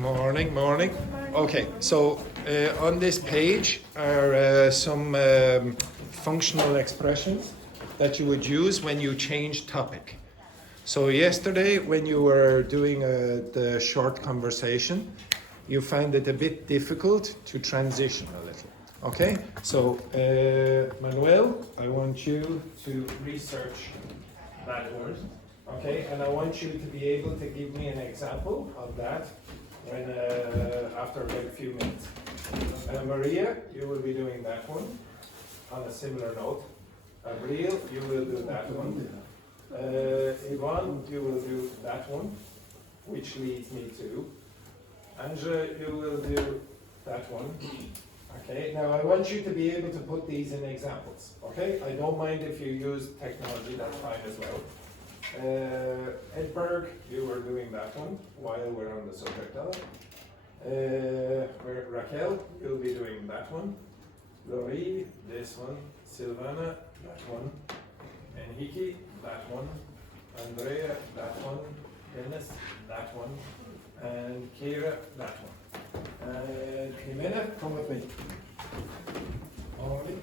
Morning, morning. Okay, so on this page are some functional expressions that you would use when you change topic. So yesterday when you were doing the short conversation, you found it a bit difficult to transition a little. Okay, so Manuel, I want you to research that word. Okay, and I want you to be able to give me an example of that when after like a few minutes. Maria, you will be doing that one on a similar note. Abril, you will do that one. Ivan, you will do that one, which leads me to Angela, you will do that one. Okay, now I want you to be able to put these in examples. Okay, I don't mind if you use technology, that's fine as well. Edberg, you were doing that one while we're on the subject of it. Raquel, you'll be doing that one. Laurie, this one. Silvana, that one. Henrique, that one. Andrea, that one. Dennis, that one. And Kira, that one. And Jimena, come with me. All right.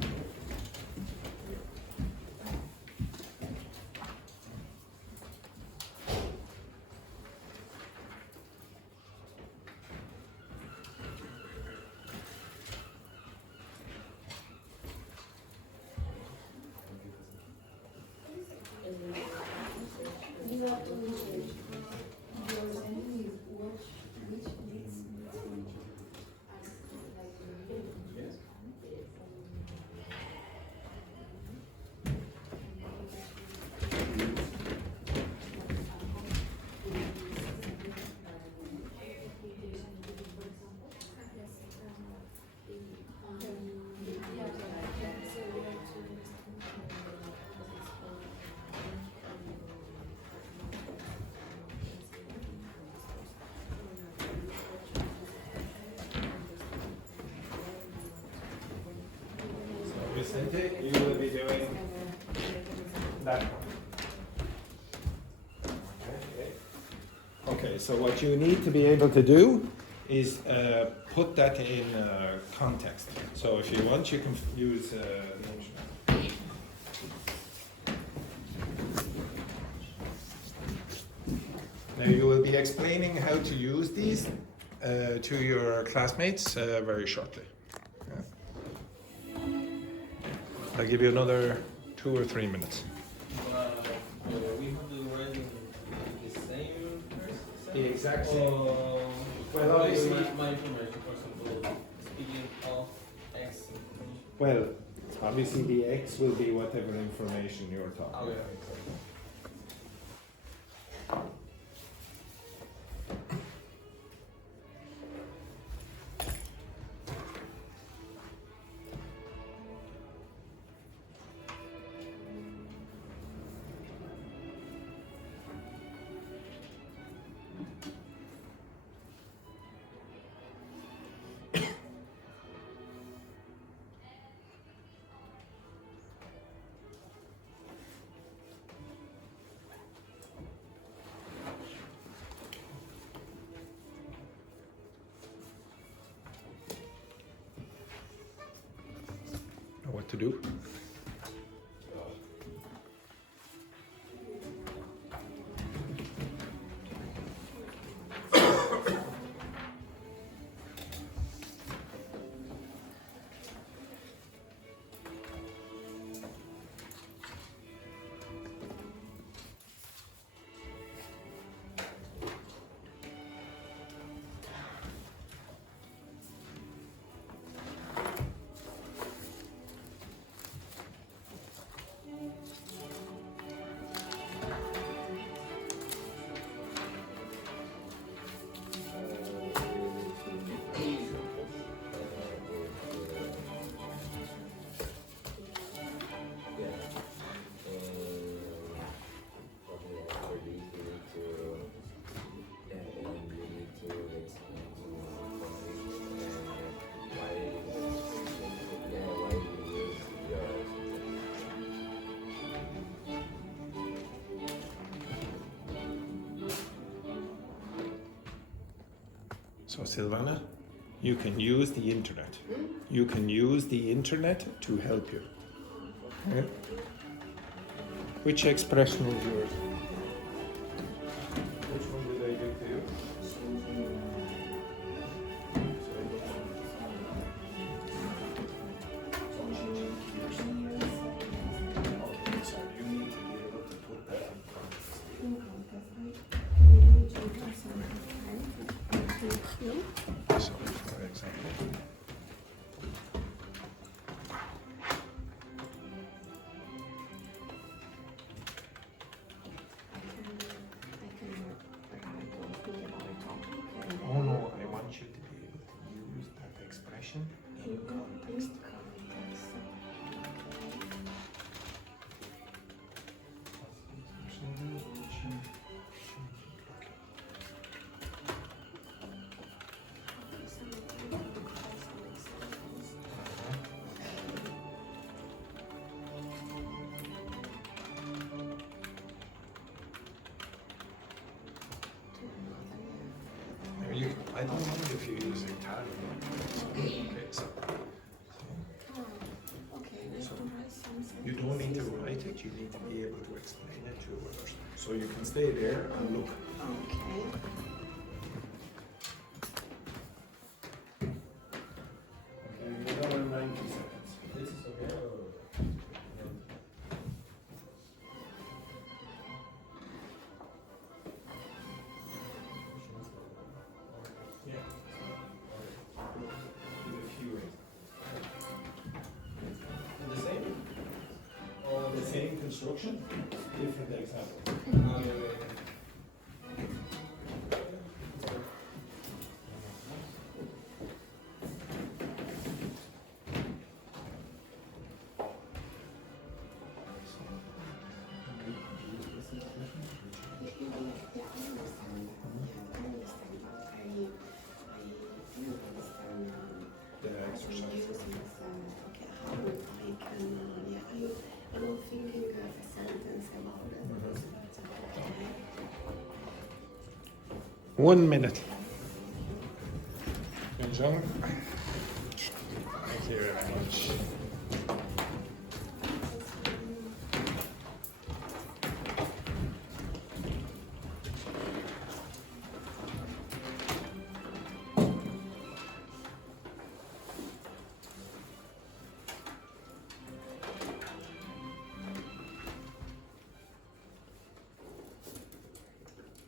Vicente, you will be doing that one. Okay, so what you need to be able to do is put that in context. So if you want, you can use now you will be explaining how to use these to your classmates very shortly. I'll give you another 2 or 3 minutes. We have to write in the same person? The exact same. Well, obviously, my information, for example, speaking of X. Well, obviously the X will be whatever information you're talking about. Know what to do? So Silvana, you can use the internet. You can use the internet to help you. Okay? Which expression was yours? Which one did I give to you? Okay, so you need to be able to put that in front. So, for example, oh no, I want you to be able to use that expression in context. I don't mind if you use Italian. Okay, so you don't need to write it, you need to be able to explain it to others. So you can stay there and look. Okay. Okay, another 90 seconds. This is okay or? Yeah. With a few ways. The same? Or the same construction, different example. The exercise. I'm thinking of a sentence about it. 1 minute. Angela? Thank you very much.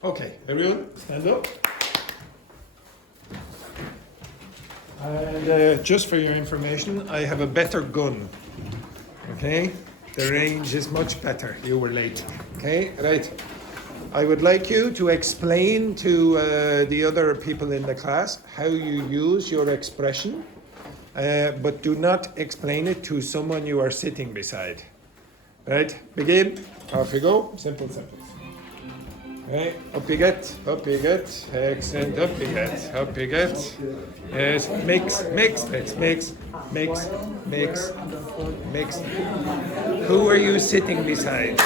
Okay, everyone, stand up. And just for your information, I have a better gun. Okay? The range is much better. You were late. Okay? Right. I would like you to explain to the other people in the class how you use your expression, but do not explain it to someone you are sitting beside. Right? Begin. Off you go. Simple sentence. Okay, up you get, excellent, up you get. Yes, mix, let's mix. Who are you sitting beside?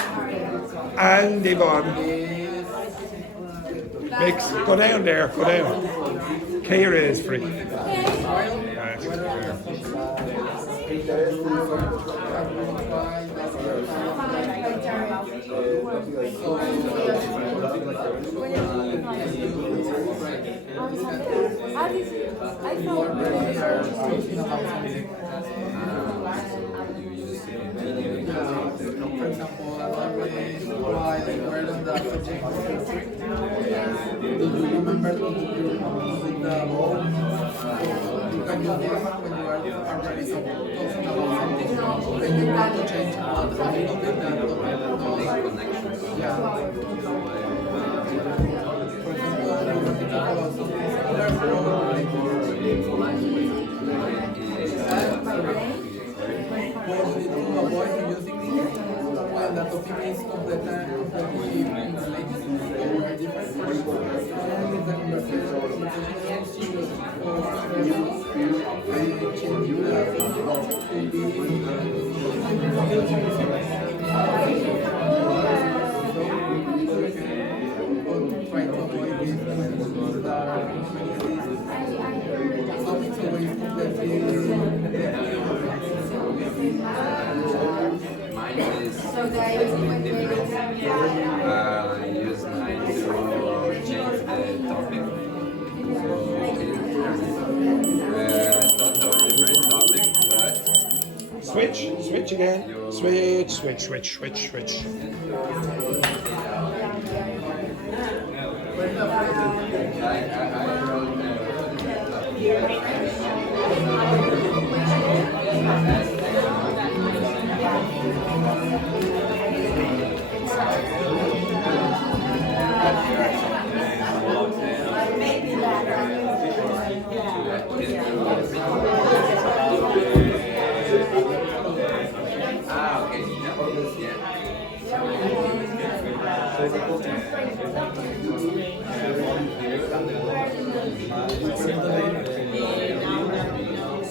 And Yvonne. Mix, go down there, go down. Kira is free. For example, while we're on the subject of history, do you remember to do with the ball? You can use this when you are already talking about something, then you want to change one topic that for example, you want to talk about something what you need to avoid using when the topic is completely unrelated or different. And in the conversation, I change the try to avoid this Switch again. Switch, switch, switch, switch, switch.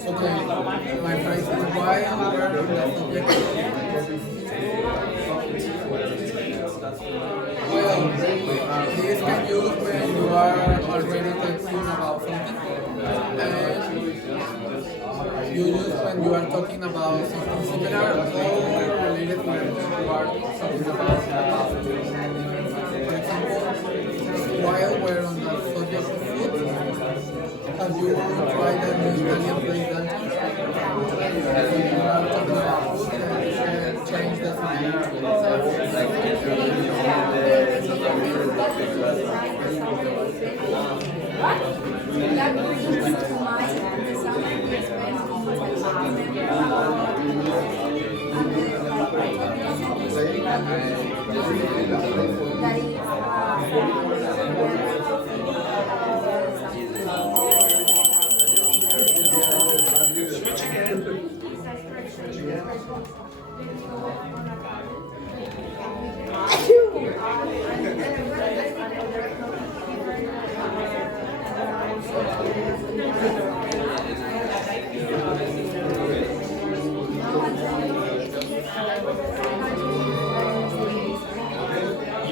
Okay, my phrase is while where the subject is. Well, this can use when you are already talking about something, and you use when you are talking about something similar or related when you are talking about the past. For example, while we're on the subject of food, have you tried the new Italian place lunches? When you are talking about food, change the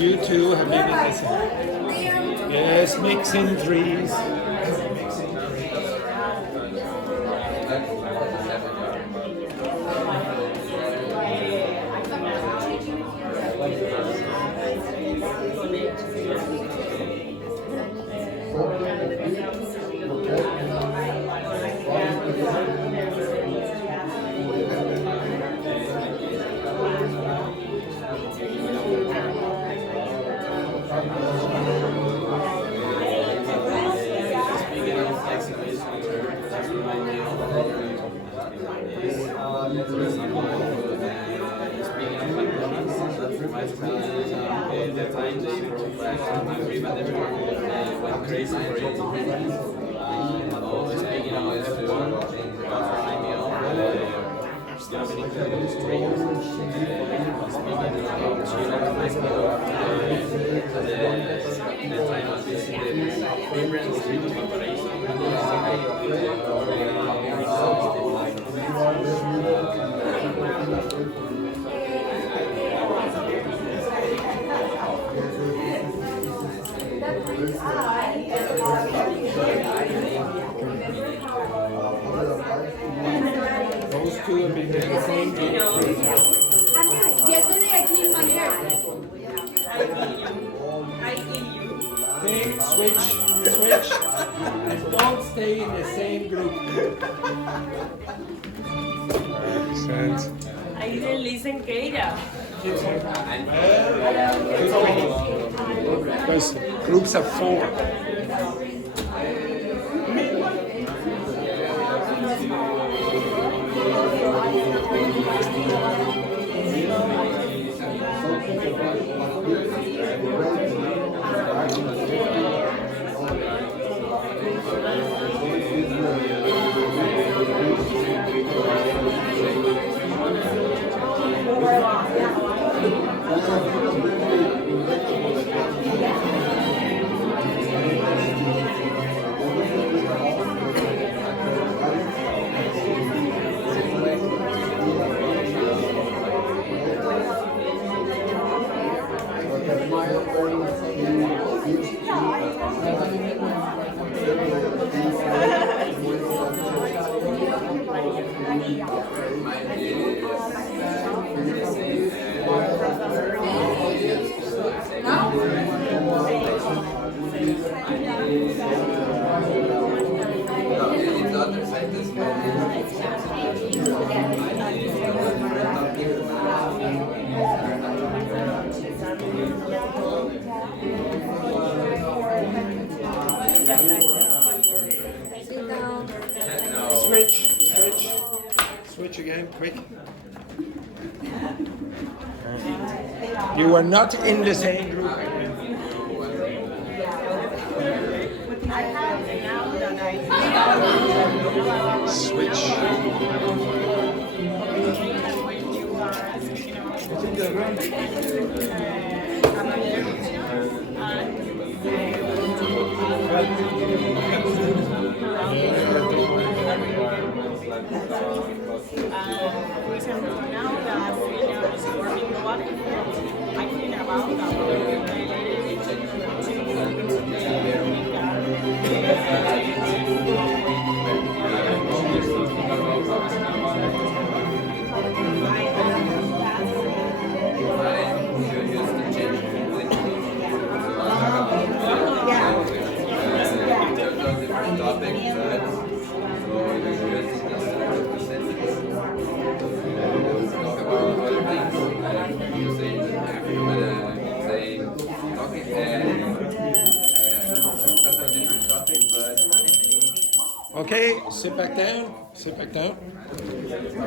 You two have been in this. Yes, mixing threes. Those two have been in the same group. Okay, switch, switch, and don't stay in the same group. Excellent. I didn't listen, Keira. Because groups of four. Switch again, quick. You are not in the same group again. Switch. Okay, sit back down.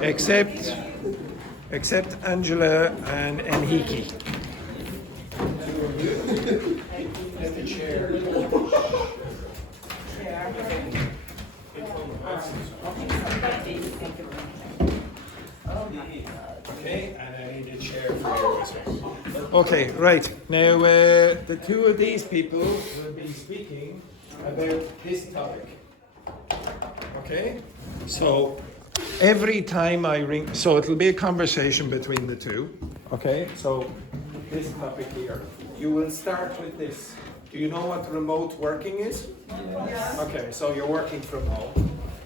Except Angela and Henrique. Let the chair. Okay, and I need a chair for you as well. Okay, right. Now, the two of these people will be speaking about this topic. Okay, so every time I ring, so it'll be a conversation between the two. Okay, so this topic here, you will start with this. Do you know what remote working is? Yes. Okay, so you're working from home.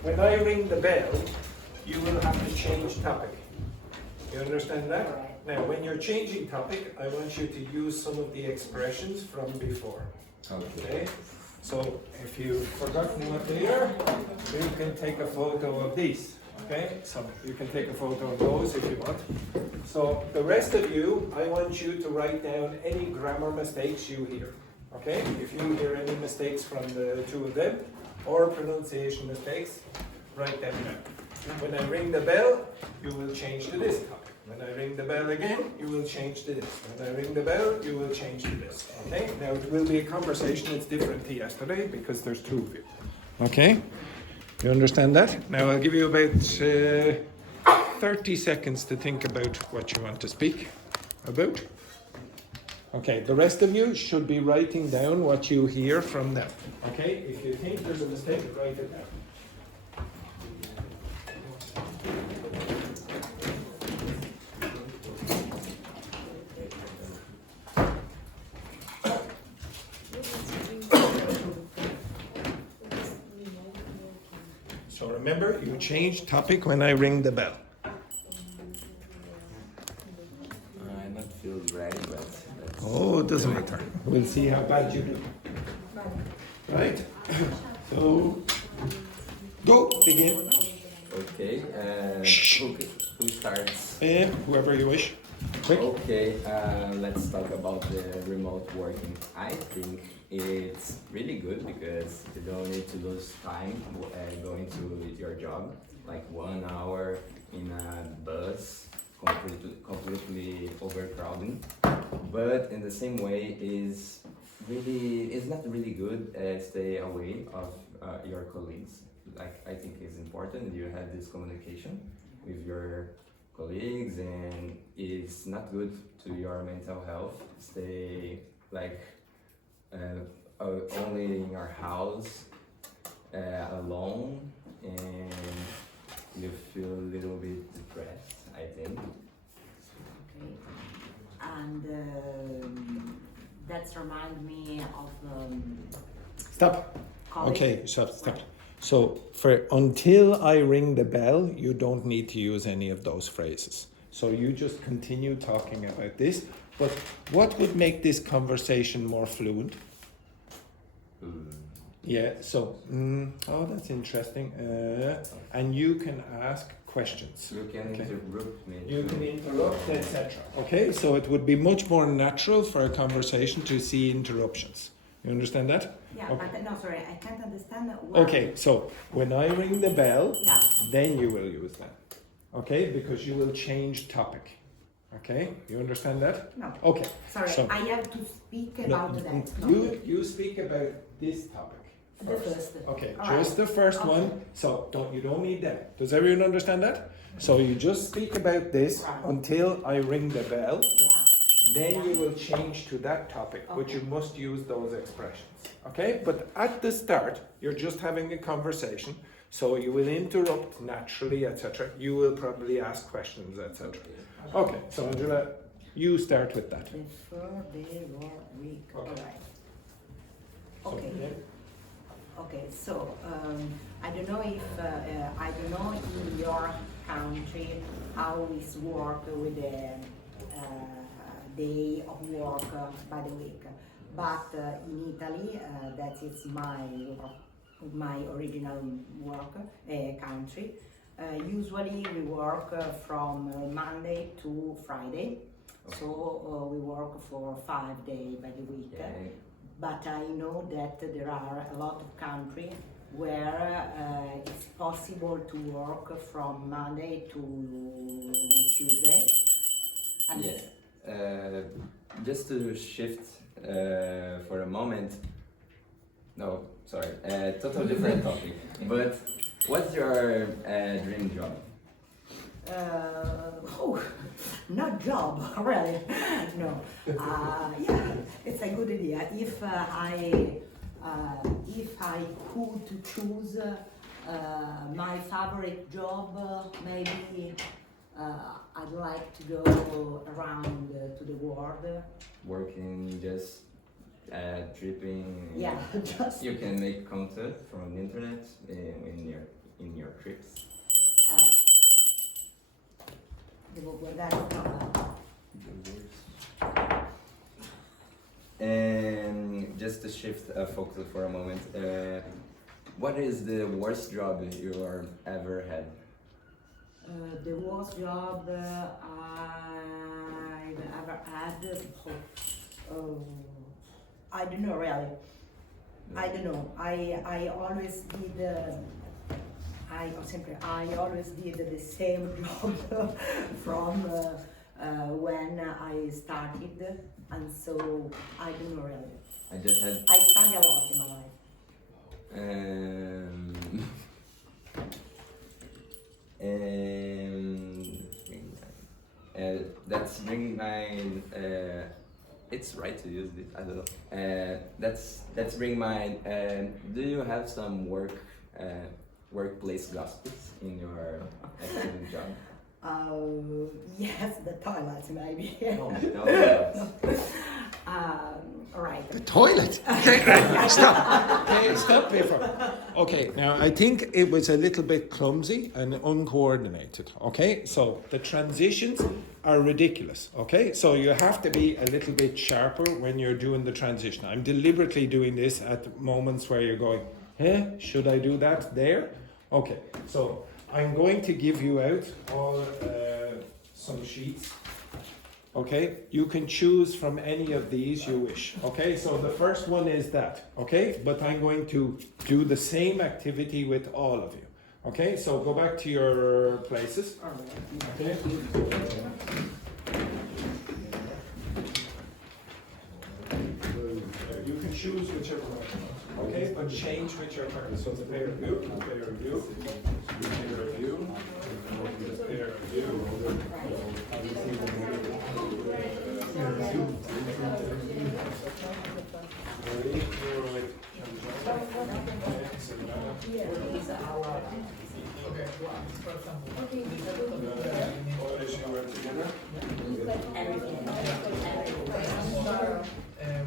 When I ring the bell, you will have to change topic. You understand that? Now, when you're changing topic, I want you to use some of the expressions from before. Okay? So if you've forgotten what they are, you can take a photo of these. Okay? So you can take a photo of those if you want. So the rest of you, I want you to write down any grammar mistakes you hear. Okay? If you hear any mistakes from the two of them, or pronunciation mistakes, write them down. When I ring the bell, you will change to this topic. When I ring the bell again, you will change to this. When I ring the bell, you will change to this. Okay? Now it will be a conversation that's different to yesterday because there's two of you. Okay? You understand that? Now I'll give you about 30 seconds to think about what you want to speak about. Okay, the rest of you should be writing down what you hear from them. Okay? If you think there's a mistake, write it down. So remember, you change topic when I ring the bell. I'm not feel ready, but Oh, it doesn't matter. We'll see how bad you do. Right? So, go, begin. okay. Who starts? Whoever you wish. Quick. Okay, let's talk about the remote working. I think it's really good because you don't need to lose time going to your job, like 1 hour in a bus, completely overcrowding. But in the same way, it's not really good. Stay away of your colleagues. Like I think it's important you have this communication with your colleagues, and it's not good to your mental health. Stay like only in your house alone, and you feel a little bit depressed, I think. Okay, and that's remind me of Stop. college. Okay, stop. So, for until I ring the bell, you don't need to use any of those phrases. So you just continue talking about this. But what would make this conversation more fluent? Yeah, so, oh, that's interesting. And you can ask questions. You can interrupt me. You can interrupt, etc. Okay, so it would be much more natural for a conversation to see interruptions. You understand that? Yeah, Okay. but no, sorry, I can't understand what. Okay, so when I ring the bell, Yeah. then you will use that. Okay, because you will change topic. Okay, you understand that? No. Okay. Sorry, so- I have to speak No, about that. No? you speak about this topic. The first. Okay, All just right. the first Okay. one. So you don't need that. Does everyone understand that? So you just speak about this Right. until I ring the bell. Yeah. Then you will change to that topic, but Okay. you must use those expressions. Okay? But at the start, you're just having a conversation, so you will interrupt naturally, etc. You will probably ask questions, etc. Okay, so Angela, you start with that. Before they were weak. Okay. All right. So, Okay. yeah. Okay, so I don't know if I don't know in your country how is work with the day of work by the week, but in Italy that is my original work country. Usually we work from Monday to Friday, so we work for 5 days by the week. Okay. But I know that there are a lot of countries where it's possible to work from Monday to Tuesday. And Yeah. Just to shift for a moment. No, sorry. Total different topic. But what's your dream job? Not job, really. No. Yeah, it's a good idea. If I could choose my favorite job, maybe I'd like to go around to the world. Working just tripping. Yeah, just. You can make content from the internet in your trips. Devo guardare. And just to shift focus for a moment, what is the worst job you ever had? The worst job I've ever had. I don't know really. I don't know. I always did. I always did the same job from when I started, and so I don't know really. I just had. I study a lot in my life. That's bring my. It's right to use this. I don't know. That's bring my. Do you have some workplace gossips in your academic job? Yes, the toilet maybe. Oh my God. All right. The toilet. Okay, stop. Okay, stop before. Okay, now I think it was a little bit clumsy and uncoordinated. Okay, so the transitions are ridiculous. Okay, so you have to be a little bit sharper when you're doing the transition. I'm deliberately doing this at moments where you're going, should I do that there? Okay, so I'm going to give you out all some sheets. Okay, you can choose from any of these you wish. Okay, so the first one is that. Okay, but I'm going to do the same activity with all of you. Okay, so go back to your places. Okay. You can choose whichever one. Okay, but change with your partner. So it's a pair of you, a pair of you, a pair of you, a pair of you.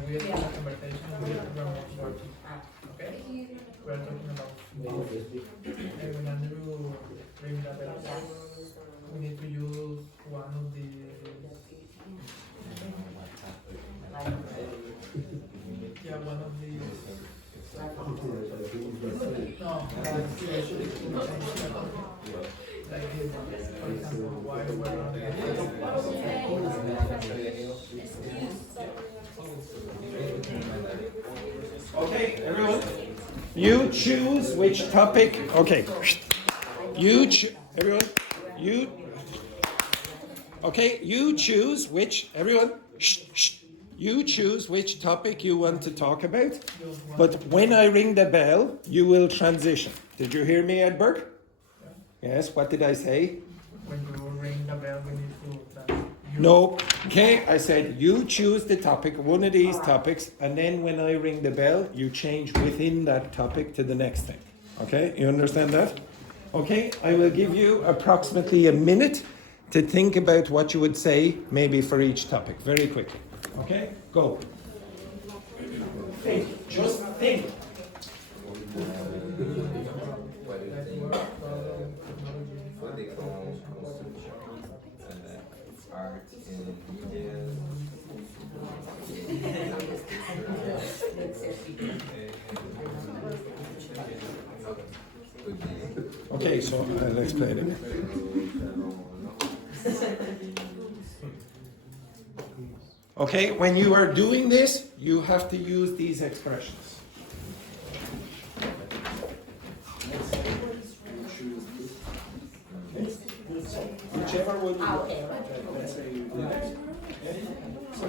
We had a conversation with remote working. Okay? We're talking about this. And when Andrew brings that up, we need to use one of the. Yeah, one of the. No, like this one. For example, why we're choose which topic. Okay. Everyone. Okay, you choose which, everyone, you choose which topic you want to talk about, but when I ring the bell, you will transition. Did you hear me, Edberg? Yes, what did I say? When you ring the bell, we need to... No, okay, I said you choose the topic, one of these topics, and then when I ring the bell, you change within that topic to the next thing. Okay, you understand that? Okay, I will give you approximately a minute to think about what you would say, maybe for each topic, very quickly. Okay, go. Think, just think. Art and media. Okay, so let's play it again. Okay, when you are doing this, you have to use these expressions. Whichever one you want. Let's say you do this. So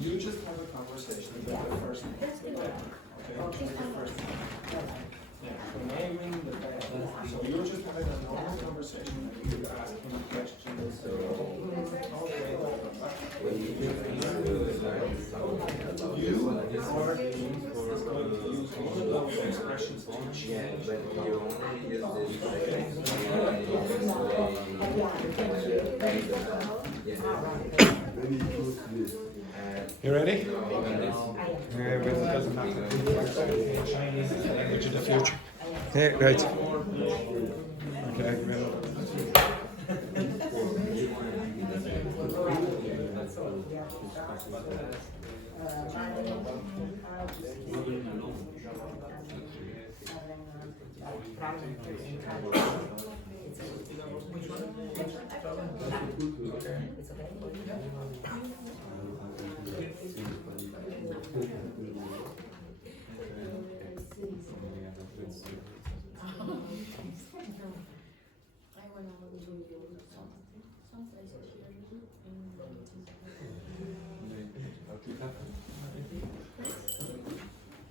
you just have a conversation about the first thing. Okay, the first thing. Yeah, when I ring the bell, so you're just having a normal conversation and you're asking questions. So, you are going to use all of the expressions to change. But you only use this You ready? Well, it doesn't matter. Chinese is the language of the future. Yeah, right. Okay, well.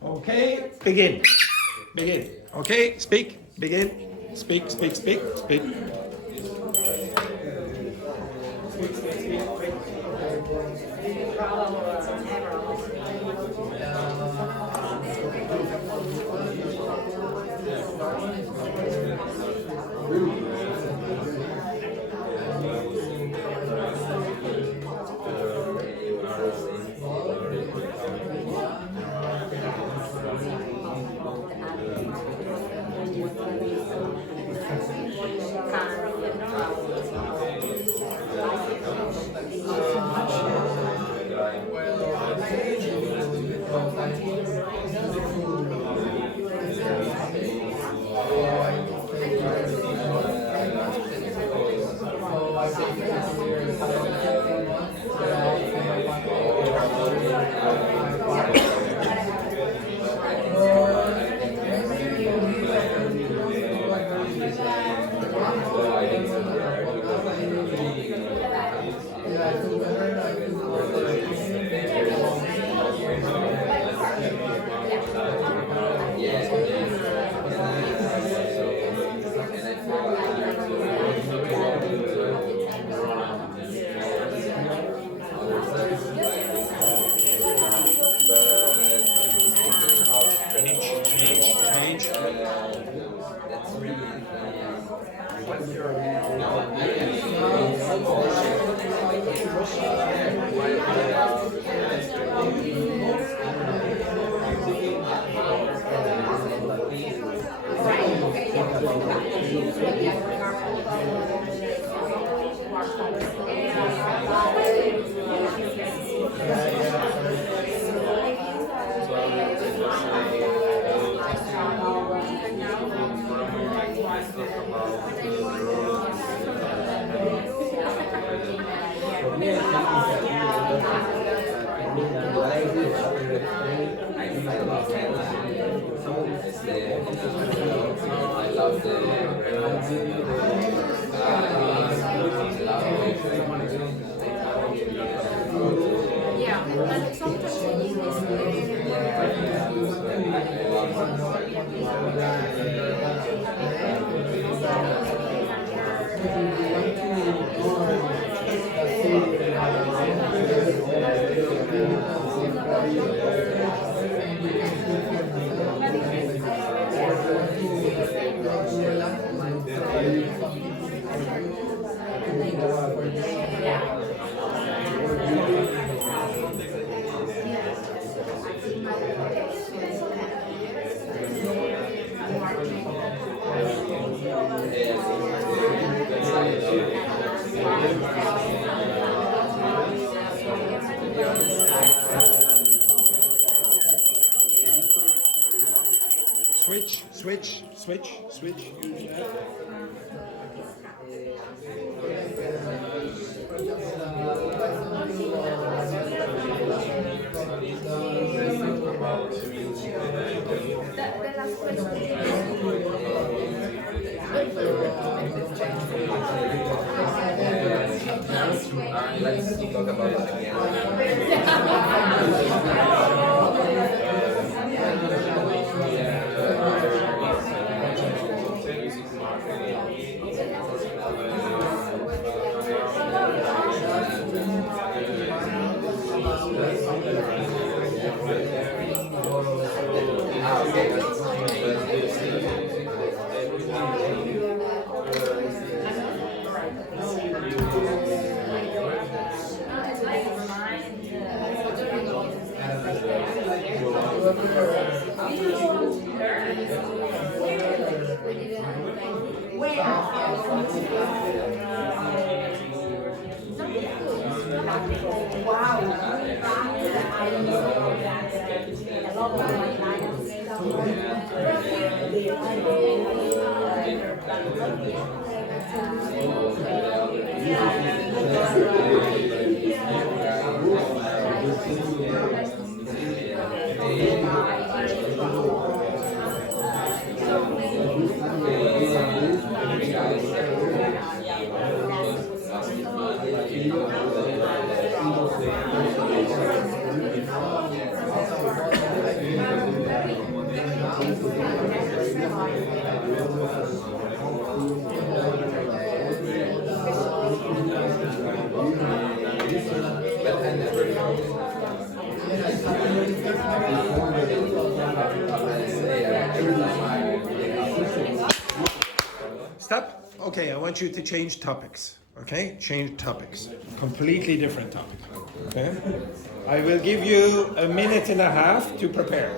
Okay, begin. Begin. Okay, speak. Begin. Speak, speak, speak, speak. I love the Yeah, but sometimes we switch. Use that. the last question. Let's talk about that again. Stop. Okay, I want you to change topics. Okay, change topics. Completely different topic. Okay. I will give you a minute and a half to prepare.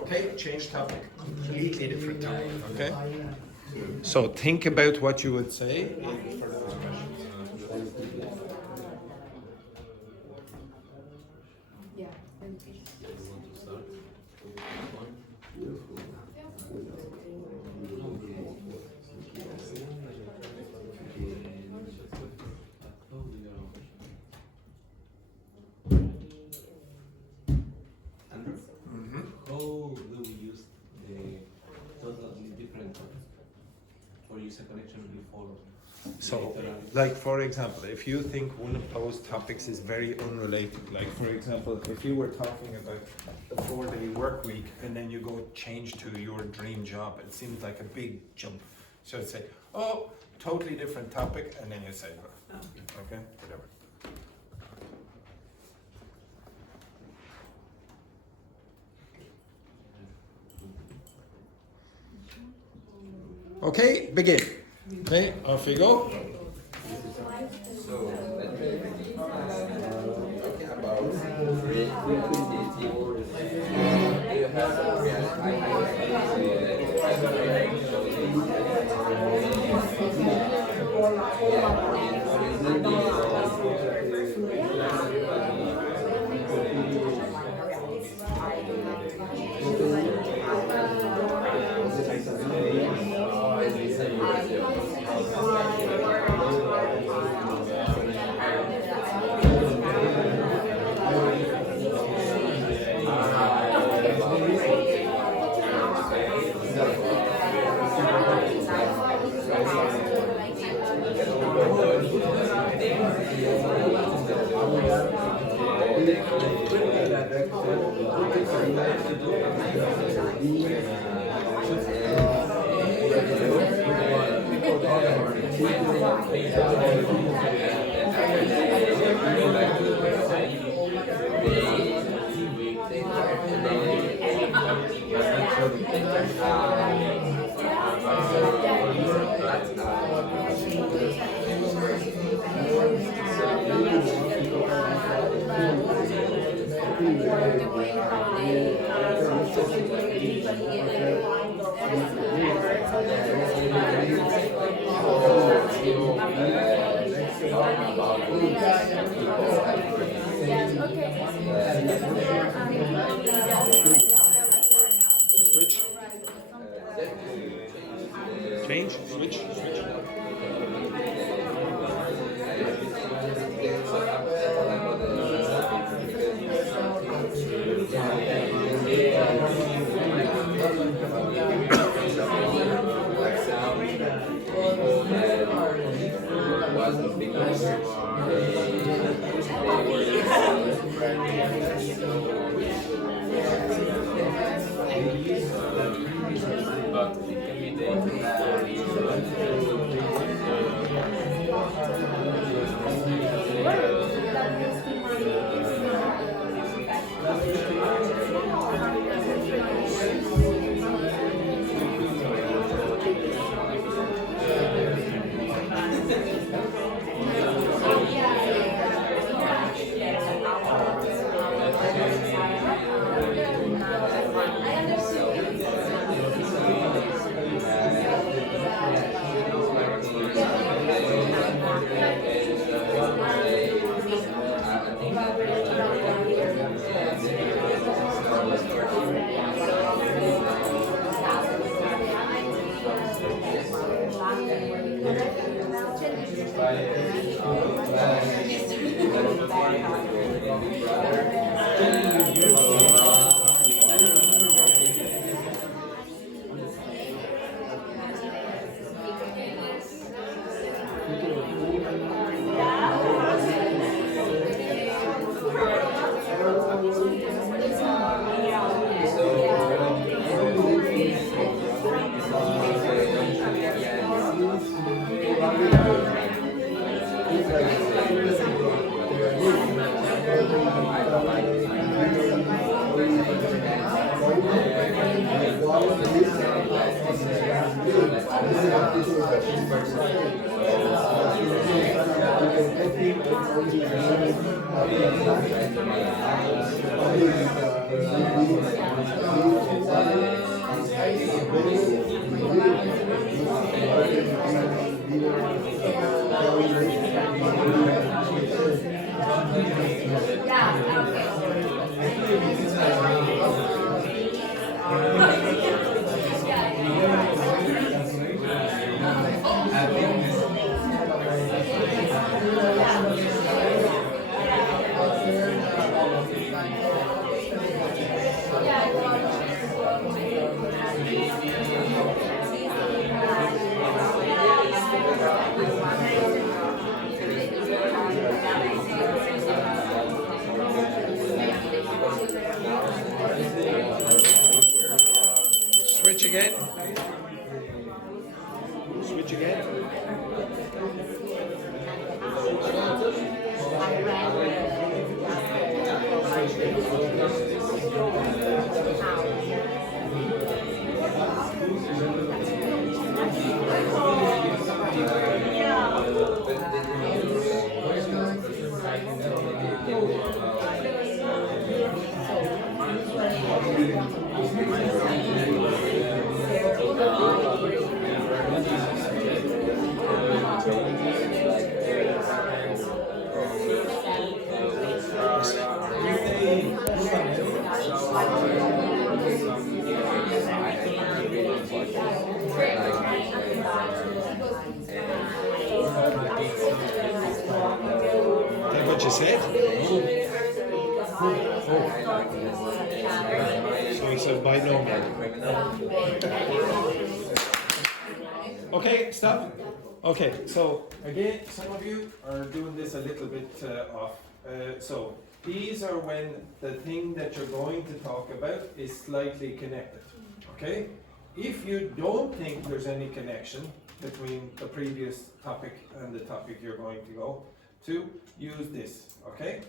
Okay, change topic. Completely different topic. Okay. So think about what you would say for those questions. How do we use the totally different or use a connection before? So, like for example, if you think one of those topics is very unrelated, like for example, if you were talking about the 4-day work week and then you go change to your dream job, it seems like a big jump. So I'd say, oh, totally different topic, and then you say, well, okay, whatever. Okay, begin. Okay, off we go. So let me begin. Talking about creativity. Do you have some Switch. Change. Switch. Switch again. Switch again. Take what you said. So it's a binomial. Okay, stop. Okay, so again, some of you are doing this a little bit off. So these are when the thing that you're going to talk about is slightly connected. Okay? If you don't think there's any connection between the previous topic and the topic you're going to go to, use this, okay?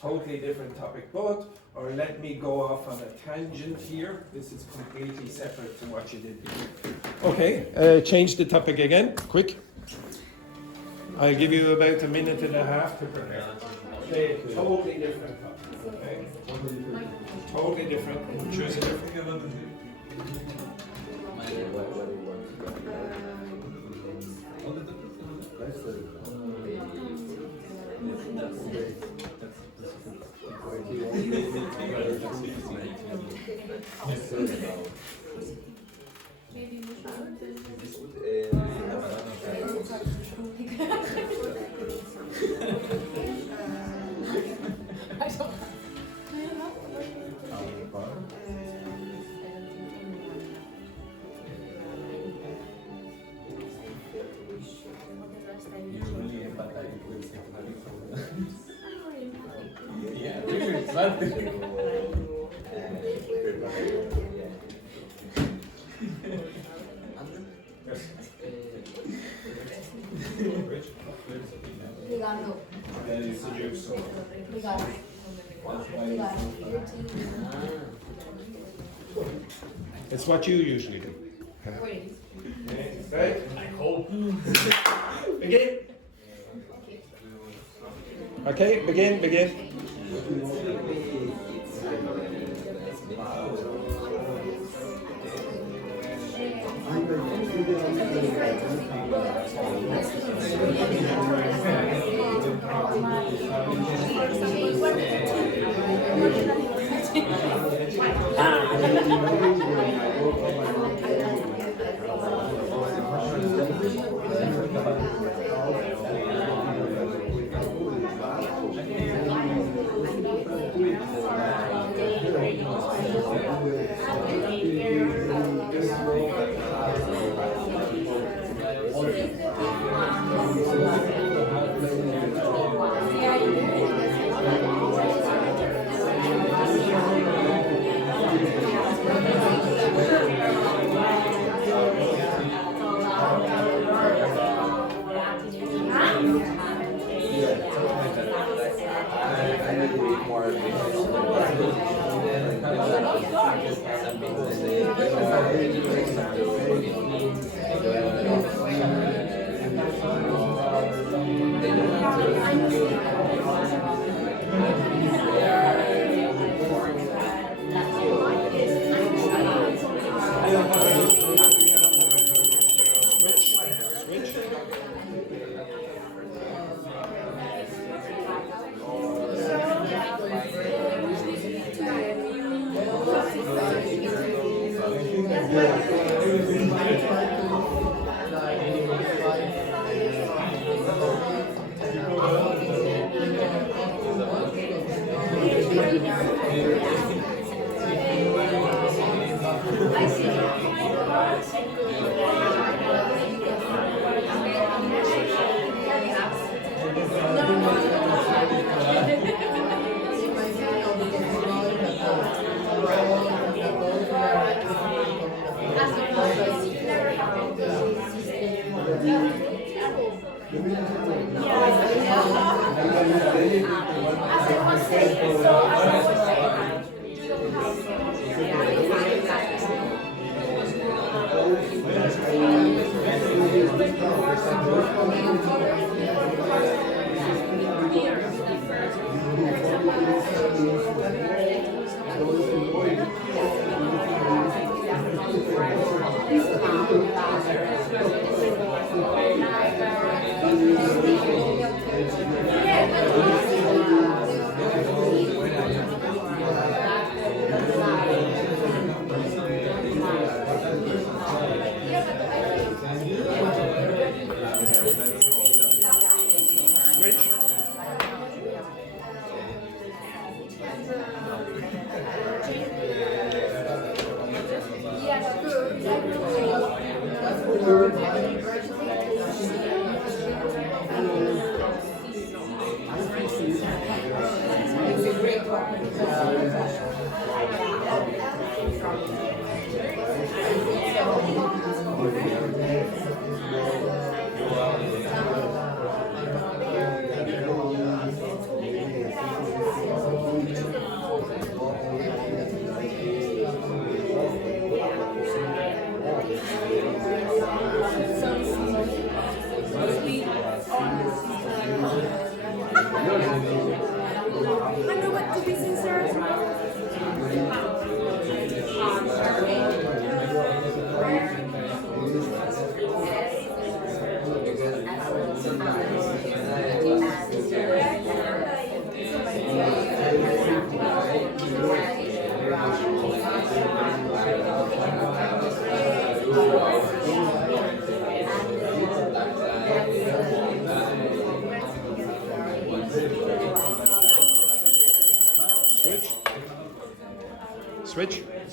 Totally different topic, but, or let me go off on a tangent here. This is completely separate to what you did before. Okay, change the topic again, quick. I'll give you about a minute and a half to prepare. Okay, totally different topic, okay? Totally different. Choose a different. It's what you usually do. Okay, right? I hope. Begin. Okay, begin.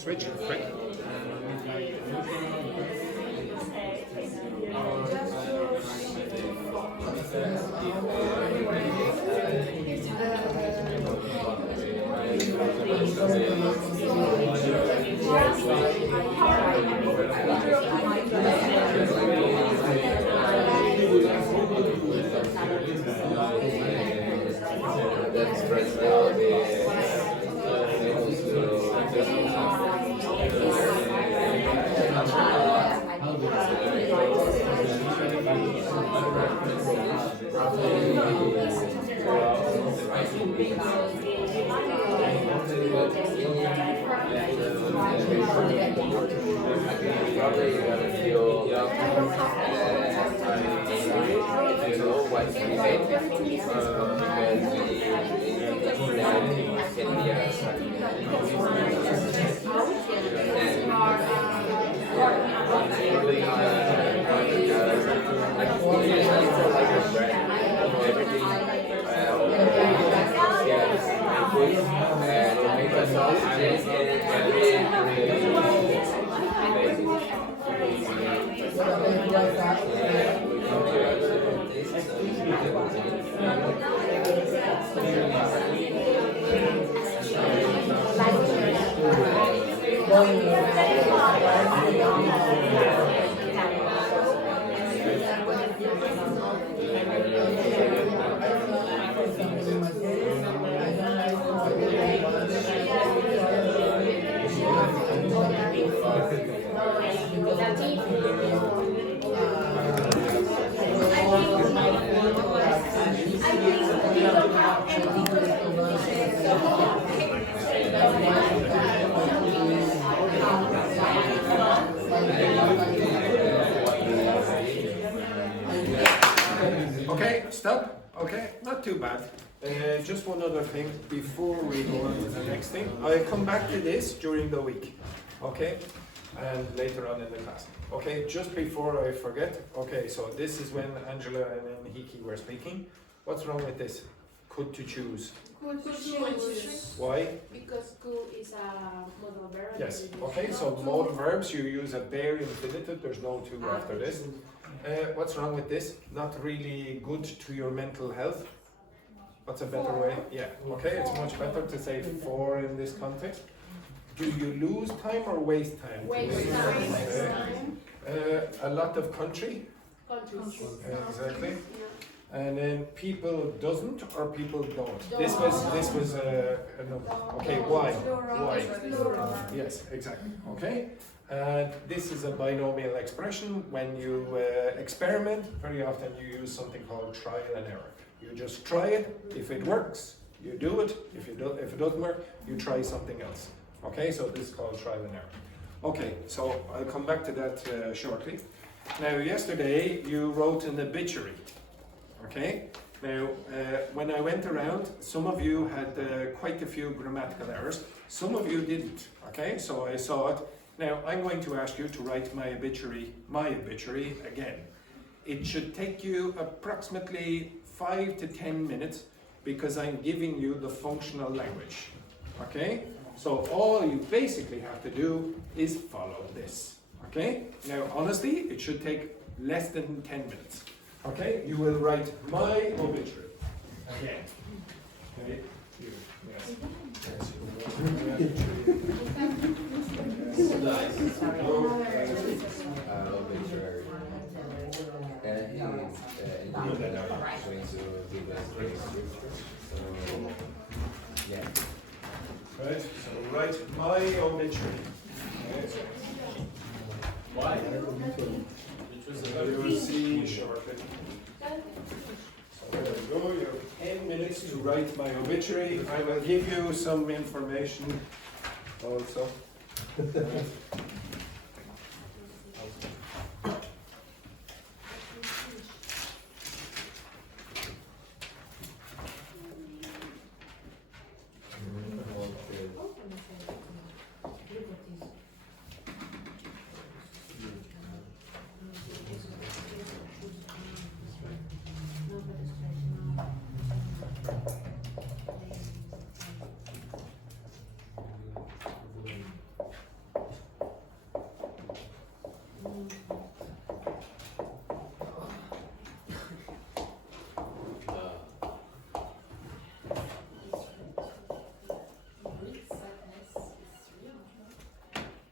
Switch, quick. Okay, stop. Okay, not too bad. Just one other thing before we go on to the next thing. I'll come back to this during the week, okay? And later on in the class. Okay, just before I forget. Okay, so this is when Angela and Henrique were speaking. What's wrong with this? Could to choose. Could choose. Why? Because could is a modal verb. Yes. Okay, so modal verbs, you use a bare infinitive. There's no to after this. What's wrong with this? Not really good to your mental health. What's a better way? Yeah, okay, it's much better to say for in this context. Do you lose time or waste time? Waste time. A lot of country. Countries. Exactly. And then people doesn't or people don't. This was another. Okay, why? Yes, exactly. Okay. And this is a binomial expression. When you experiment, very often you use something called trial and error. You just try it. If it works, you do it. If it doesn't work, you try something else. Okay, so this is called trial and error. Okay, so I'll come back to that shortly. Now, yesterday you wrote an obituary. Okay. Now, when I went around, some of you had quite a few grammatical errors. Some of you didn't. Okay, so I saw it. Now, I'm going to ask you to write my obituary again. It should take you approximately 5 to 10 minutes because I'm giving you the functional language. Okay? So all you basically have to do is follow this. Okay? Now, honestly, it should take less than 10 minutes. Okay? You will write my obituary again. Okay? Here. Yes. Obituary. And he's going to give us the scripture. So, yeah. Right, so write my obituary. Why? You will see shortly. So there you go, you have 10 minutes to write my obituary. I will give you some information also.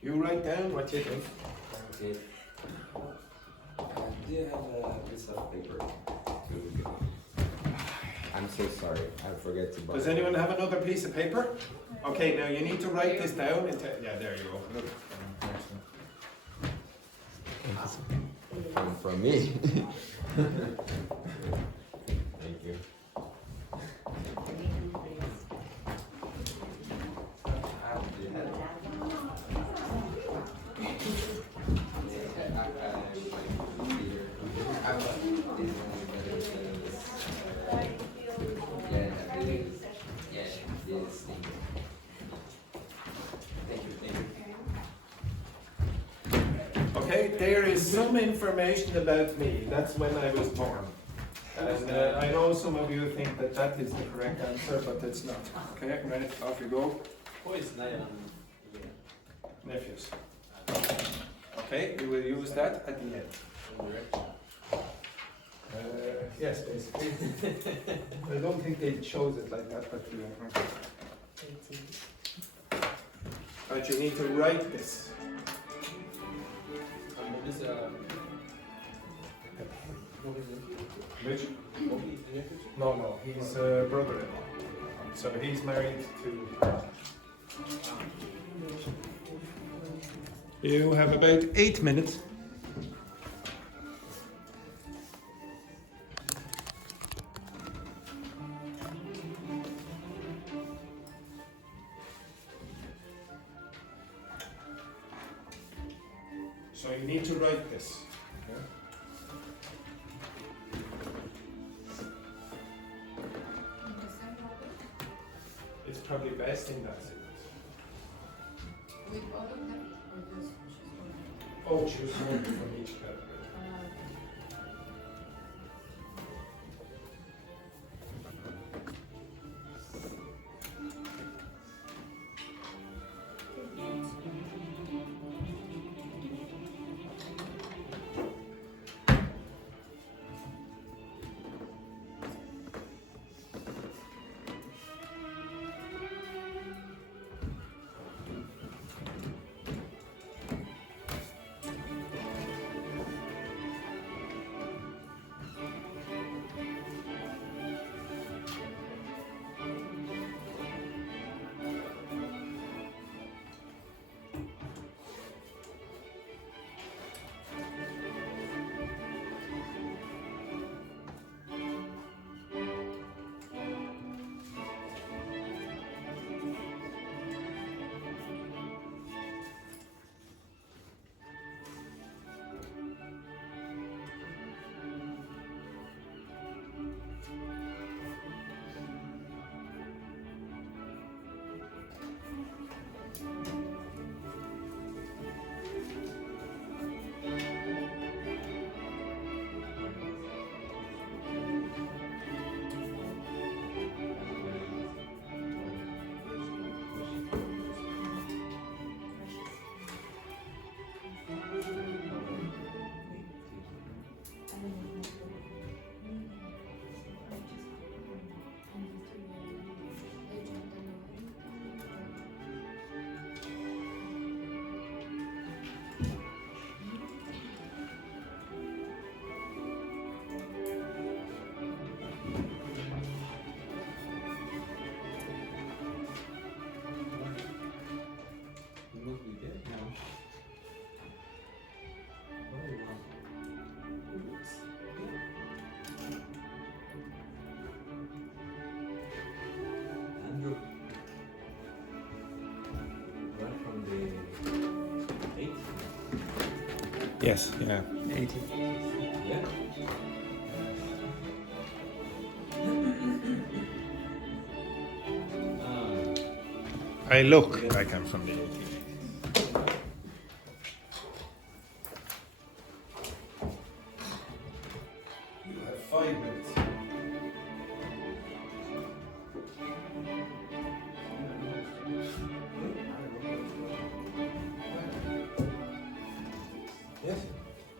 You write down what you think. Okay. Do you have a piece of paper? I'm so sorry, I forget to buy. Does anyone have another piece of paper? Okay, now you need to write this down. Yeah, there you go. Look. From me? Thank you. Okay, there is some information about me. That's when I was born. And I know some of you think that that is the correct answer, but it's not. Okay, right, off you go. Who is Niall? Nephews. Okay, we will use that at the end. Yes, basically. I don't think they chose it like that, but but you need to write this. Which? No, he's a brother-in-law. So he's married to. You have about 8 minutes. So you need to write this. Okay? It's probably best in that sequence. With all of them or just Oh, choose one from each category. Yes, yeah. 80. Yeah. I look like I'm from the 80s. You have 5 minutes. Yes,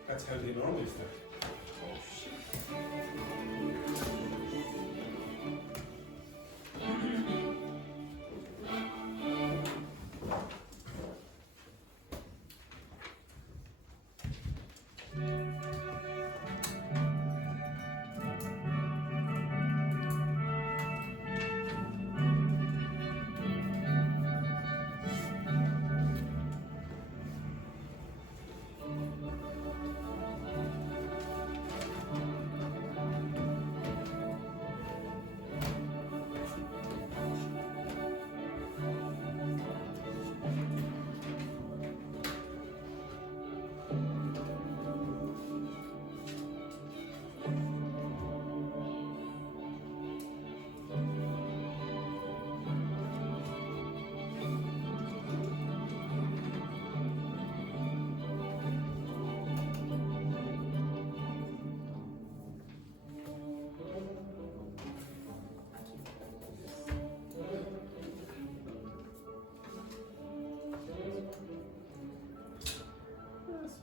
that's how they normally start.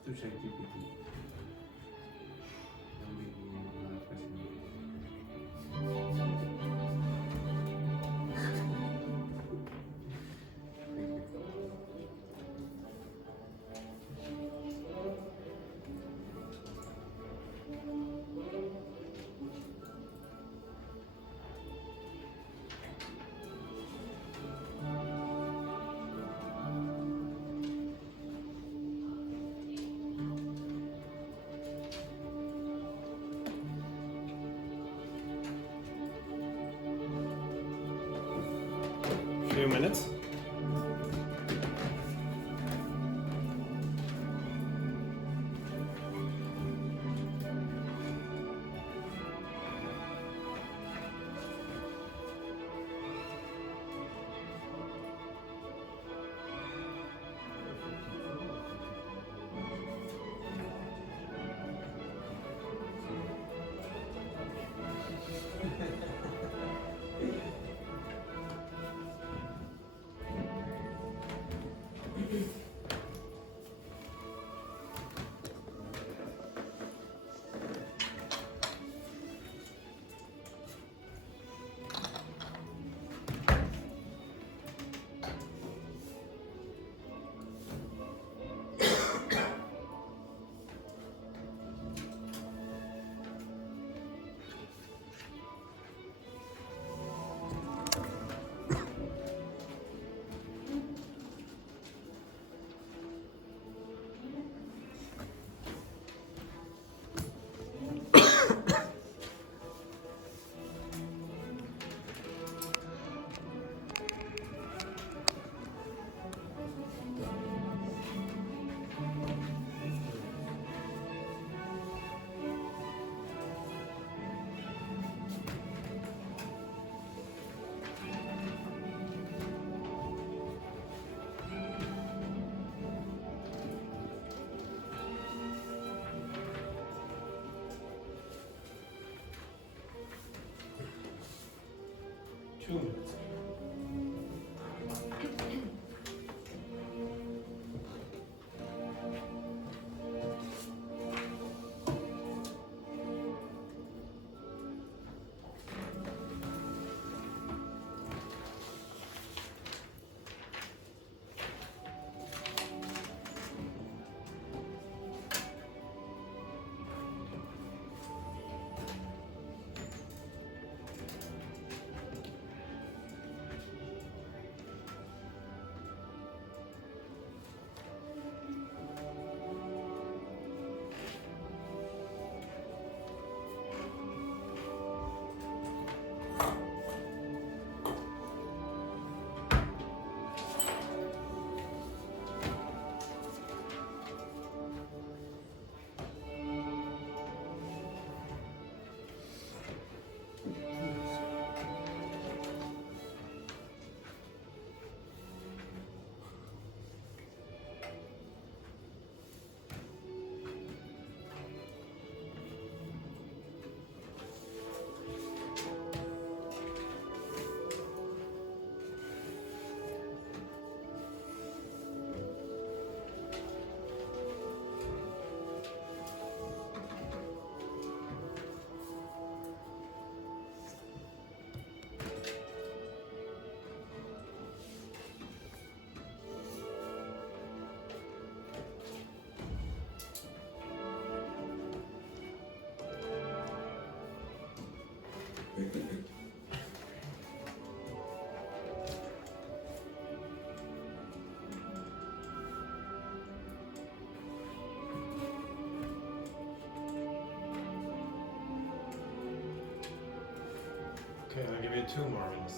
To check GPT. Few minutes. Okay, I'll give you 2 more minutes.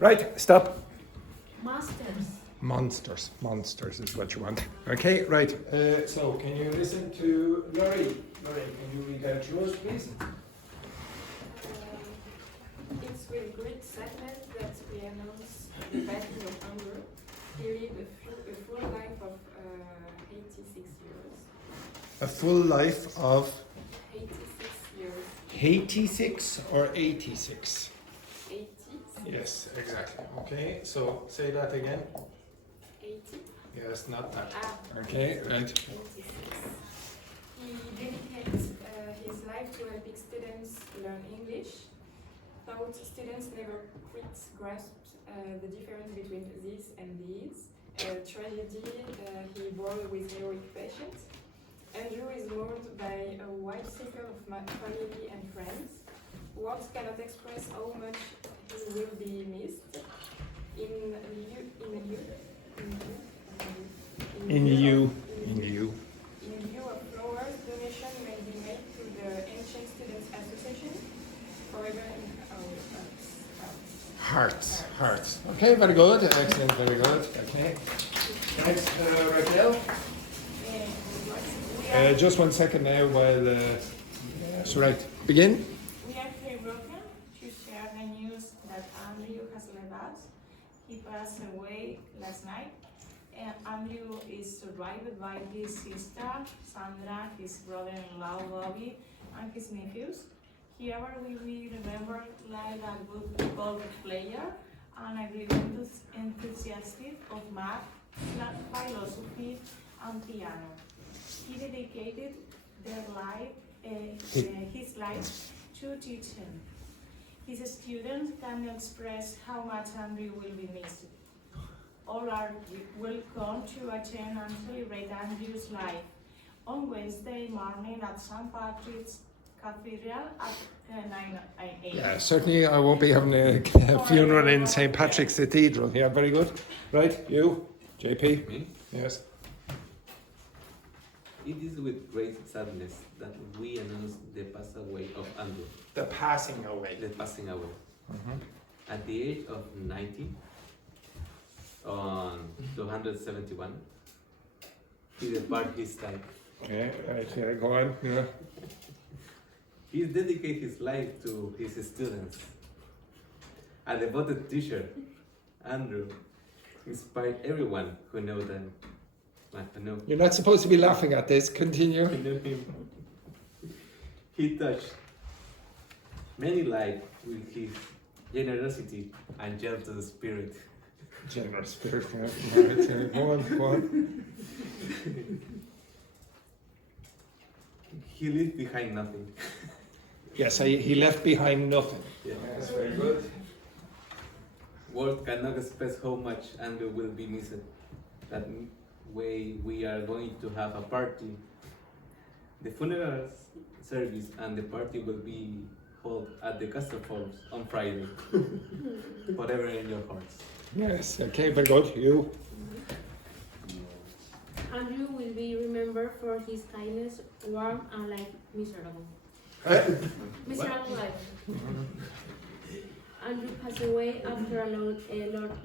Right, stop. Masters. Monsters is what you want. Okay, right. So, can you listen to Laurie? Laurie, can you read out yours, please? It's with great sadness that we announce the passing of Andrew. He lived a full life of 86 years. A full life of 86 years. 86 or 86? 80. Yes, exactly. Okay, so say that again. 80. Yes, not that. Ah. Okay, right. 86. He dedicates his life to helping students learn English. Thought students never quite grasped the difference between this and these. Tragedy he bore with heroic patience. Andrew is mourned by a wide circle of family and friends. Words cannot express how much he will be missed. In lieu of flowers, donation may be made to the Ancient Students Association, forever in our Hearts. Okay, very good. Excellent, very good. Okay. Next, Raquel. Just 1 second now while. That's right. Begin. We are very broken to share the news that Andrew has left us. He passed away last night. And Andrew is survived by his sister, Sandra, his brother-in-law, Bobby, and his nephews. Here we will remember like a good golf player and a great enthusiast of math, philosophy, and piano. He dedicated his life to teaching. His students can express how much Andrew will be missed. All are welcome to attend and celebrate Andrew's life on Wednesday morning at St. Patrick's Cathedral at 9 a.m. Yeah, certainly I won't be having a funeral in St. Patrick's Cathedral. Yeah, very good. Right, you, JP? Me? Yes. It is with great sadness that we announce the pass away of Andrew, The passing away. the passing away. Mhm. At the age of 90, on 271, he departed his life. Okay, right, yeah, go on. Yeah. He dedicated his life to his students. A devoted teacher, Andrew inspired everyone who knew them. Who knew You're not supposed to be laughing at this. Continue. him. He touched many lives with his generosity and gentle spirit. Generous spirit. Yeah. Right, go on, go on. He left behind nothing. Yes, he left behind nothing. Yeah. Yes, very good. Words cannot express how much Andrew will be missed. That way we are going to have a party. The funeral service and the party will be held at the Castle Falls on Friday. Whatever in your hearts. Yes, okay, very good. You. Andrew will be remembered for his kindness, warm, and life miserable. Miserable life. Andrew passed away after a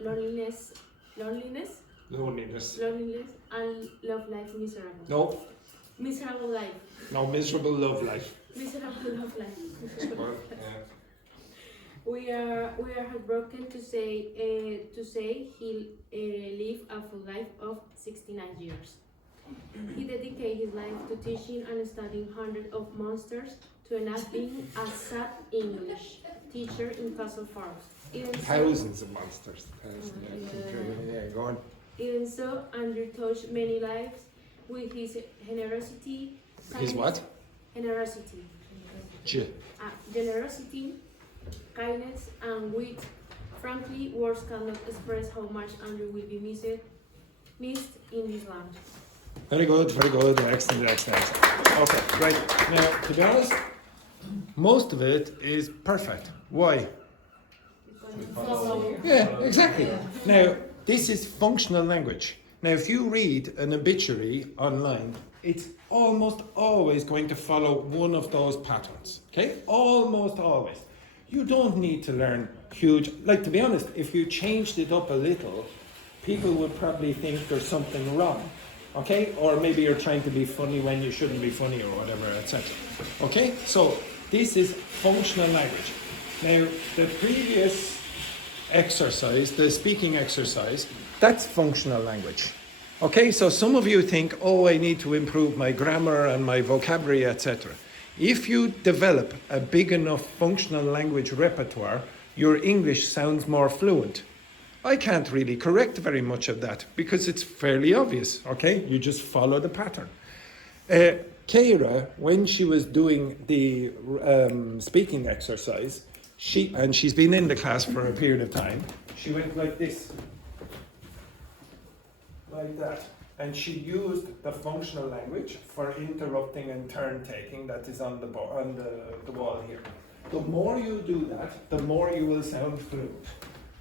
loneliness, Loneliness. and love life miserable. No, Miserable life. no, miserable love life. Miserable love life. Well, yeah. We are heartbroken to say he lived a full life of 69 years. He dedicated his life to teaching and studying hundreds of monsters to end up being a sad English teacher in Castle Farms. Thousands of monsters. Yeah, go on. Even so, Andrew touched many lives with his generosity. His what? Generosity. Generosity, kindness, and wit. Frankly, words cannot express how much Andrew will be missed in this land. Very good, very good. Excellent, excellent. Okay, right. Now, to be honest, most of it is perfect. Why? Yeah, exactly. Now, this is functional language. Now, if you read an obituary online, it's almost always going to follow one of those patterns. Okay? Almost always. You don't need to learn huge. Like, to be honest, if you changed it up a little, people would probably think there's something wrong. Okay? Or maybe you're trying to be funny when you shouldn't be funny or whatever, etc. Okay? So, this is functional language. Now, the previous exercise, the speaking exercise, that's functional language. Okay, so some of you think, oh, I need to improve my grammar and my vocabulary, etc. If you develop a big enough functional language repertoire, your English sounds more fluent. I can't really correct very much of that because it's fairly obvious, okay? You just follow the pattern. Keira, when she was doing the speaking exercise, she's been in the class for a period of time, she went like this. Like that. And she used the functional language for interrupting and turn taking that is on the wall here. The more you do that, the more you will sound fluent.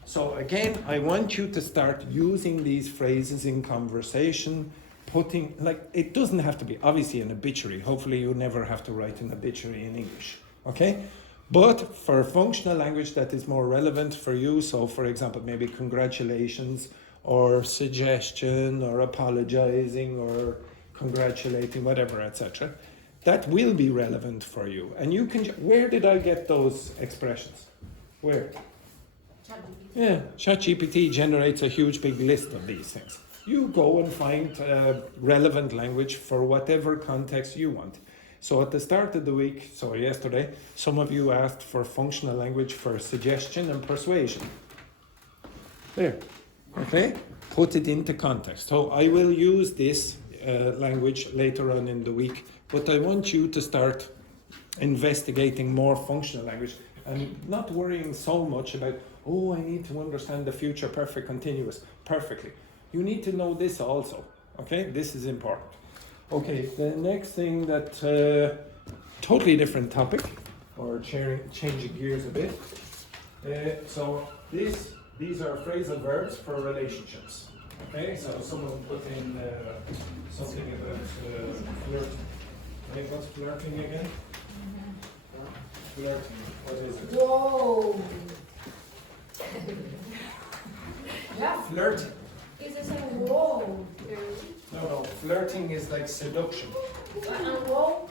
So again, I want you to start using these phrases in conversation, putting, like, it doesn't have to be obviously an obituary. Hopefully you never have to write an obituary in English, okay? But for functional language that is more relevant for you, so for example, maybe congratulations or suggestion or apologizing or congratulating, whatever, etc., that will be relevant for you. And you can, where did I get those expressions? Where? Yeah, ChatGPT generates a huge big list of these things. You go and find relevant language for whatever context you want. So at the start of the week, so yesterday, some of you asked for functional language for suggestion and persuasion. There, okay? Put it into context. So I will use this language later on in the week, but I want you to start investigating more functional language and not worrying so much about, oh, I need to understand the future perfect continuous perfectly. You need to know this also, okay? This is important. Okay, the next thing that, totally different topic, or changing gears a bit. So these are phrasal verbs for relationships. Okay, so someone put in something about flirting. Hey, what's flirting again? Flirting, what is it? Whoa! Yeah. Flirting. Is this a whoa? No, flirting is like seduction. And whoa?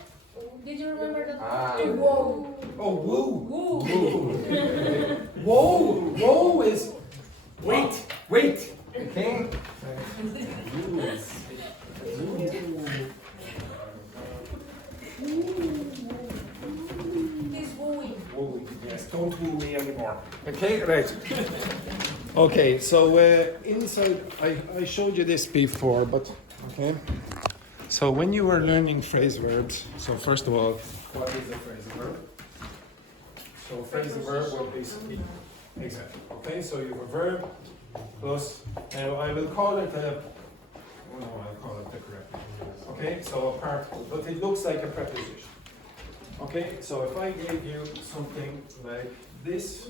Did you remember that? Whoa. Oh, woo. Woo. Whoa. Whoa is wait. Okay. He's wooing. Woo. Yes, don't woo me anymore. Okay, right. Okay, so inside, I showed you this before, but okay. So when you were learning phrase verbs, so first of all, what is a phrasal verb? So phrasal verb will basically, exactly. Okay, so you have a verb plus, now I will call it a, oh no, I'll call it the correct. Okay, so a particle, but it looks like a preposition. Okay, so if I gave you something like this.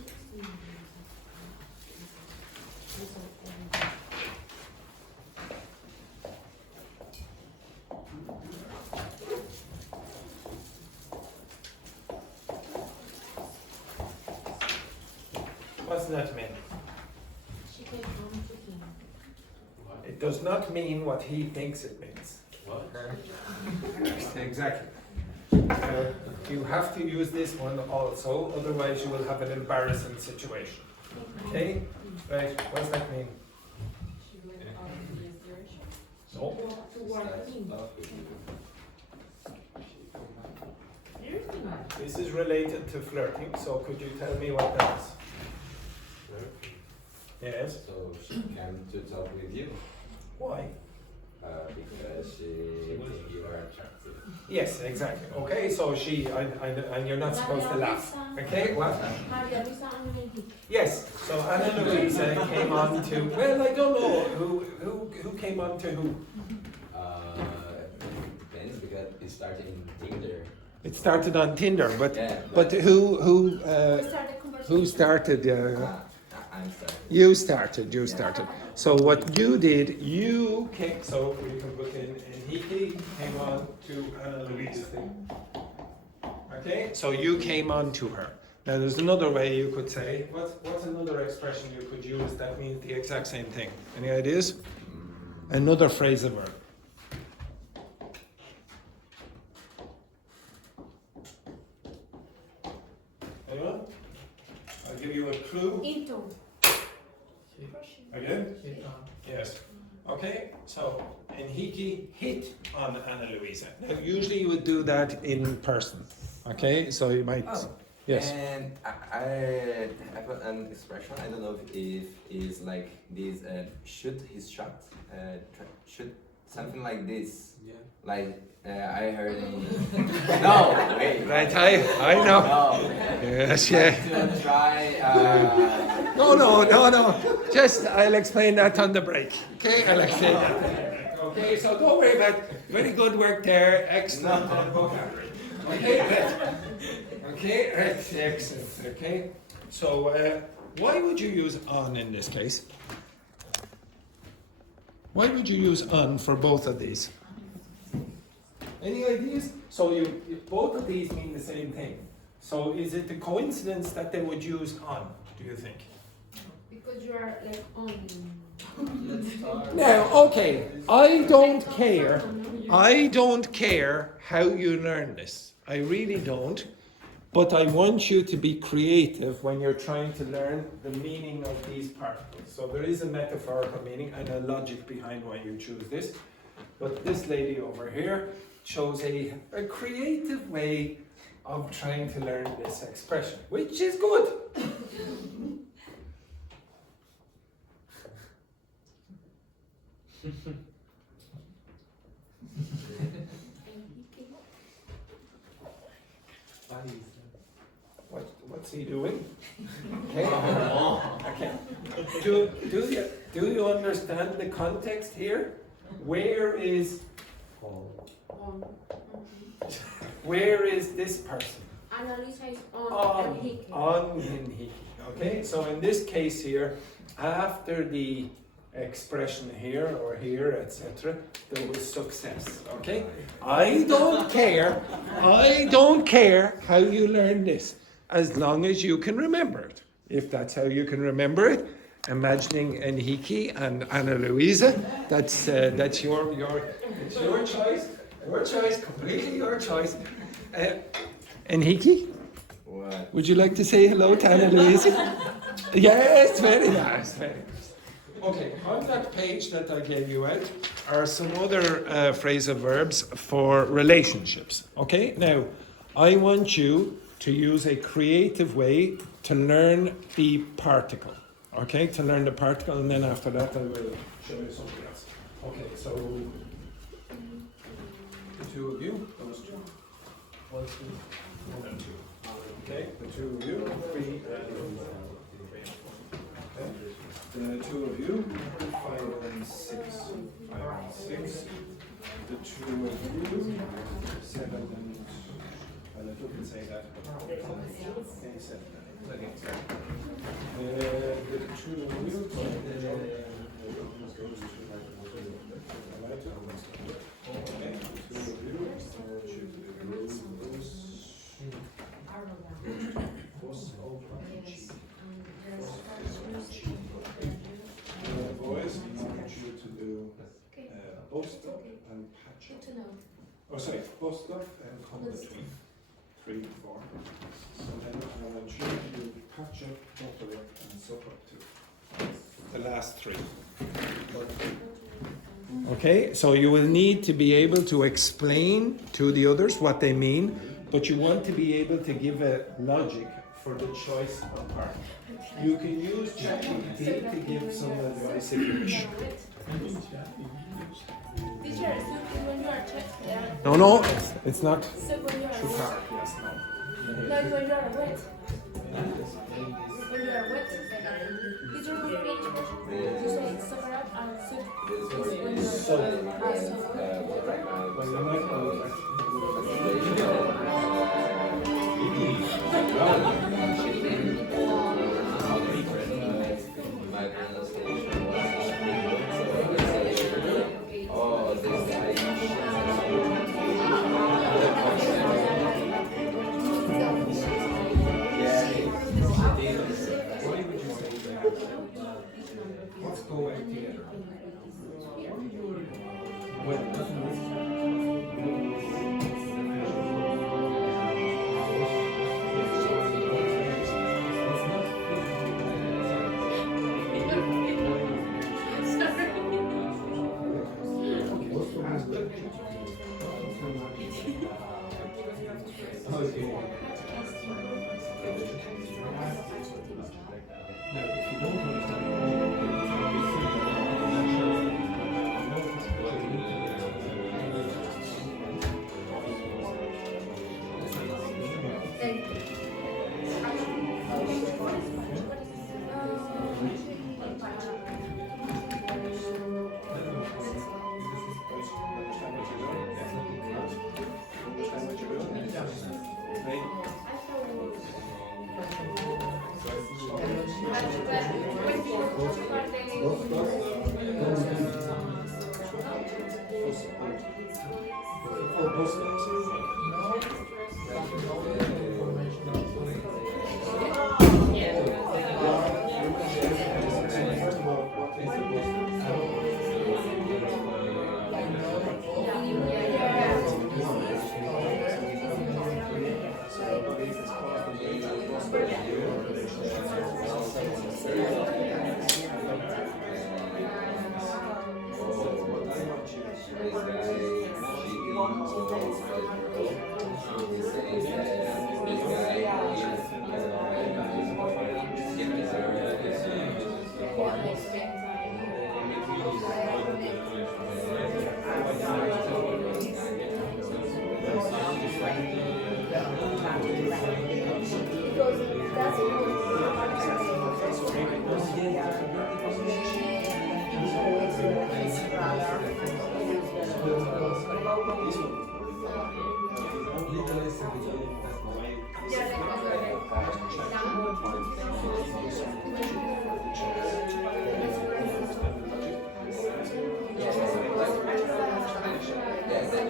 What's that mean? She came home to him. It does not mean what he thinks it means. What? Exactly. You have to use this one also, otherwise you will have an embarrassing situation. Okay? Right, what does that mean? She went out of his direction. No. Toward him. This is related to flirting, so could you tell me what that is? Yes. So she came to talk with you Why? because she thinks you are attractive. Yes, exactly. Okay, so she, and you're not supposed to laugh. Okay, what? Maria Luisa and Henrique. Yes, so Anna Louisa came on to, well, I don't know, who came on to who? It depends because it started in Tinder. It started on Tinder, but Yeah, but who Started conversation. started? I'm sorry. You started. So what you did, you came. So we can put in Henrique came on to Anna Louise's thing. Okay, so you came on to her. Now there's another way you could say. What's another expression you could use that means the exact same thing? Any ideas? Another phrasal verb. Anyone? I'll give you a clue. Into. Again? Yes. Okay, so Henrique hit on Anna Louisa. Now, usually you would do that in person. Okay, so you might. Oh. Yes. And I have an expression. I don't know if it is like this. Shoot his shot. Shoot something like this. Yeah. Like I heard in. No, wait. Right, I know. No. Yes, yeah. To try. No. Just I'll explain that on the break. Okay, I'll explain that on the break. Okay, so don't worry about. Very good work there. Excellent vocabulary. Okay, right. Okay, right. Excellent. Okay, so why would you use on in this case? Why would you use on for both of these? Any ideas? So you both of these mean the same thing. So is it a coincidence that they would use on, do you think? Because you are like on. Now, okay, I don't care. I don't care how you learn this. I really don't. But I want you to be creative when you're trying to learn the meaning of these particles. So there is a metaphorical meaning and a logic behind why you choose this. But this lady over here chose a creative way of trying to learn this expression, which is good. What's he doing? Okay. Okay. Do you understand the context here? Where is this person? Ana Luisa is on Henrique. On Henrique. Okay, so in this case here, after the expression here or here, etc., there was success. Okay? I don't care how you learn this, as long as you can remember it. If that's how you can remember it, imagining Henrique and Ana Luisa, that's your choice. Your choice, completely your choice. Henrique? What? Would you like to say hello to Ana Luisa? Yes, very nice, very nice. Okay, on that page that I gave you out are some other phrasal verbs for relationships. Okay, now I want you to use a creative way to learn the particle. Okay, to learn the particle, and then after that I will show you something else. Okay, so the two of you, those two. 1, 2, 1 and 2. Okay, the two of you, 3 and 4. Okay. The two of you, 5 and 6. 5 and 6. The two of you, 7 and... Well, I didn't say that, but... Okay, 7 and 8. The two of you... Okay, the two of you, boys, I want you to do post up and patch up. Oh, sorry, post up and come between 3 and 4. So then I want you to do patch up, bottle up, and suck up to the last 3. Okay, so you will need to be able to explain to the others what they mean, but you want to be able to give a logic for the choice of part. You can use ChatGPT to give some advice if you wish. Teacher, so when you are checked, No, it's not so when you too are hard, yes, no. like when you are wet. When you are wet. Did you remember the expression? You say sober up and soup is when you are So, Right well, you might know My pronunciation was pretty good, so let's say, oh, this guy. let's go back together.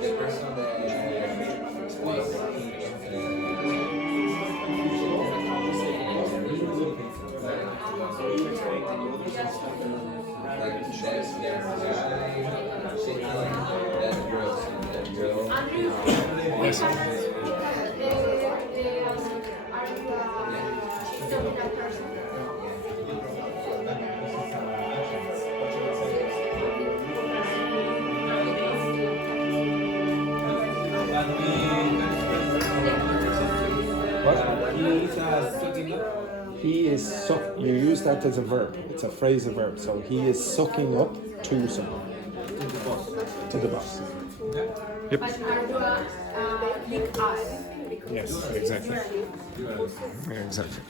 The person that was He is you use that as a verb. It's a phrasal verb. So he is sucking up to someone. To the boss. Yep. Yes, exactly. Exactly.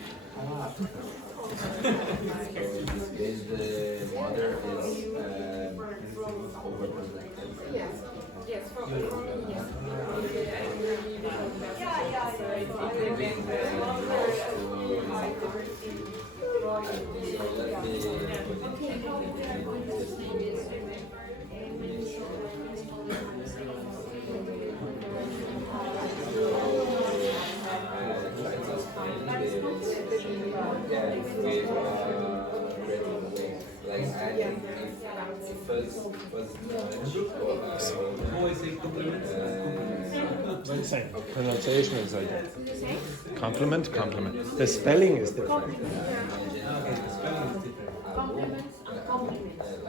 is the mother is overprotected. Yes, for yes. Same. Pronunciation is like that. Compliment, compliment. The spelling is different.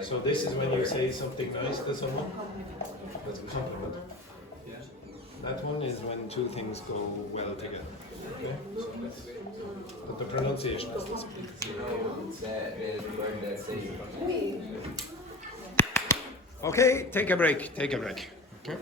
So this is when you say something nice to someone. That's a compliment. That one is when two things go well together. Okay? So but the pronunciation is the same. Okay, take a break. Take a break. Okay.